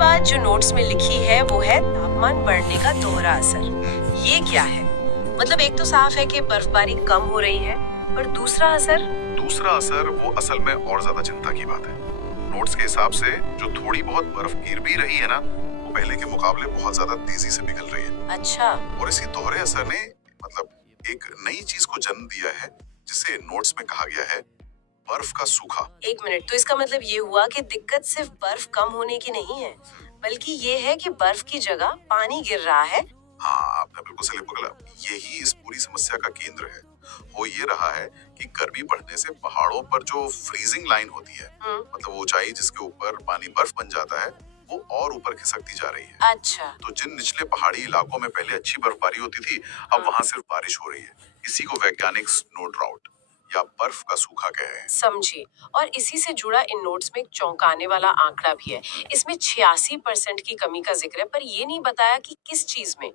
बात जो नोट्स में लिखी है वो है तापमान बढ़ने का दोहरा असर। ये क्या है? मतलब एक तो साफ है कि बर्फबारी कम हो रही है, पर दूसरा असर वो असल में और ज्यादा चिंता की बात है। नोट्स के हिसाब से जो थोड़ी बहुत बर्फ गिर भी रही है ना, वो पहले के मुकाबले बहुत ज्यादा तेजी से पिघल रही है। अच्छा। और इसी दोहरे असर ने एक नई चीज को जन्म दिया है, जिसे नोट्स में कहा गया है बर्फ का सूखा। एक मिनट, तो इसका मतलब ये हुआ कि दिक्कत सिर्फ बर्फ कम होने की नहीं है, बल्कि ये है कि बर्फ की जगह पानी गिर रहा है। हाँ, आपने बिल्कुल सही पकड़ा। यही इस पूरी समस्या का केंद्र है। हो ये रहा है कि गर्मी बढ़ने से पहाड़ों पर जो फ्रीजिंग लाइन होती है, मतलब ऊंचाई जिसके ऊपर पानी बर्फ बन जाता है, वो और ऊपर खिसकती जा रही है। अच्छा। तो जिन निचले पहाड़ी इलाकों में पहले अच्छी बर्फबारी होती थी, अब वहां सिर्फ बारिश हो रही है। इसी को वैज्ञानिक स्नो ड्राउट या बर्फ का सूखा कह रहे हैं। समझी। और इसी से जुड़ा इन नोट्स में एक चौंकाने वाला आंकड़ा भी है। इसमें 86% की कमी का जिक्र है, पर ये नहीं बताया कि किस चीज में।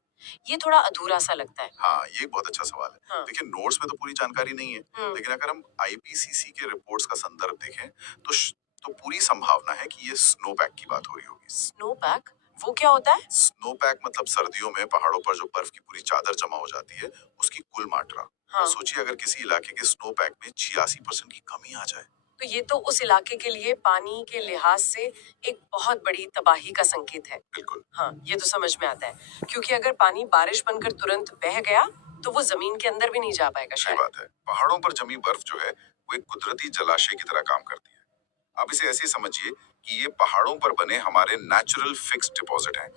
ये थोड़ा अधूरा सा लगता है। हाँ, ये एक बहुत अच्छा सवाल है। हाँ। देखिए, नोट्स में तो पूरी जानकारी नहीं है, लेकिन अगर हम आईपीसीसी के रिपोर्ट्स का संदर्भ देखें, तो पूरी संभावना है कि ये स्नोपैक की बात हो रही होगी। स्नोपैक? वो क्या होता है? स्नोपैक मतलब सर्दियों में पहाड़ों पर जो बर्फ की पूरी चादर जमा हो जाती है, उसकी कुल मात्रा। हाँ। सोचिए, अगर किसी इलाके के स्नोपैक में 86% की कमी आ जाए, तो ये तो उस इलाके के लिए पानी के लिहाज से एक बहुत बड़ी तबाही का संकेत है। बिल्कुल। हाँ, ये तो समझ में आता है, क्योंकि अगर पानी बारिश बनकर तुरंत बह गया तो वो जमीन के अंदर भी नहीं जा पाएगा सही शायद। बात है। पहाड़ों पर जमी बर्फ जो है, वो एक कुदरती जलाशय की तरह काम करती है। आप इसे ऐसे समझिए कि ये पहाड़ों पर बने हमारे नेचुरल फिक्स्ड डिपॉजिट हैं,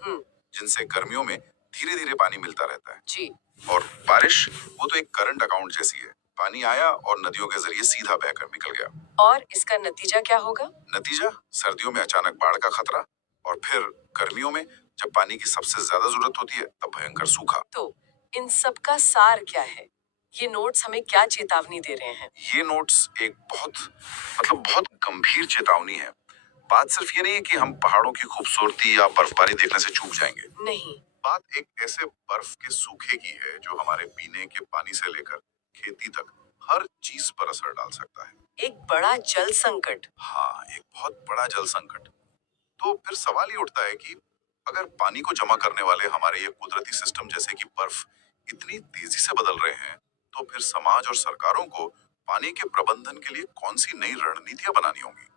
जिनसे गर्मियों में धीरे धीरे पानी मिलता रहता है। जी। और बारिश, वो तो एक करंट अकाउंट जैसी है। पानी आया और नदियों के जरिए सीधा बहकर निकल गया। और इसका नतीजा क्या होगा? नतीजा, सर्दियों में अचानक बाढ़ का खतरा, और फिर गर्मियों में जब पानी की सबसे ज्यादा जरूरत होती है, तब भयंकर सूखा। तो इन सब का सार क्या है? ये नोट्स हमें क्या चेतावनी दे रहे हैं? ये नोट्स एक बहुत गंभीर चेतावनी है। बात सिर्फ ये नहीं है कि हम पहाड़ों की खूबसूरती या बर्फबारी देखने से चूक जाएंगे। नहीं। बात एक ऐसे बर्फ के सूखे की है जो हमारे पीने के पानी से लेकर खेती तक हर चीज पर असर डाल सकता है। एक बड़ा जल संकट। हाँ, एक बहुत बड़ा जल संकट। तो फिर सवाल ये उठता है कि अगर पानी को जमा करने वाले हमारे ये कुदरती सिस्टम जैसे कि बर्फ इतनी तेजी से बदल रहे हैं, तो फिर समाज और सरकारों को पानी के प्रबंधन के लिए कौन सी नई रणनीतियां बनानी होंगी।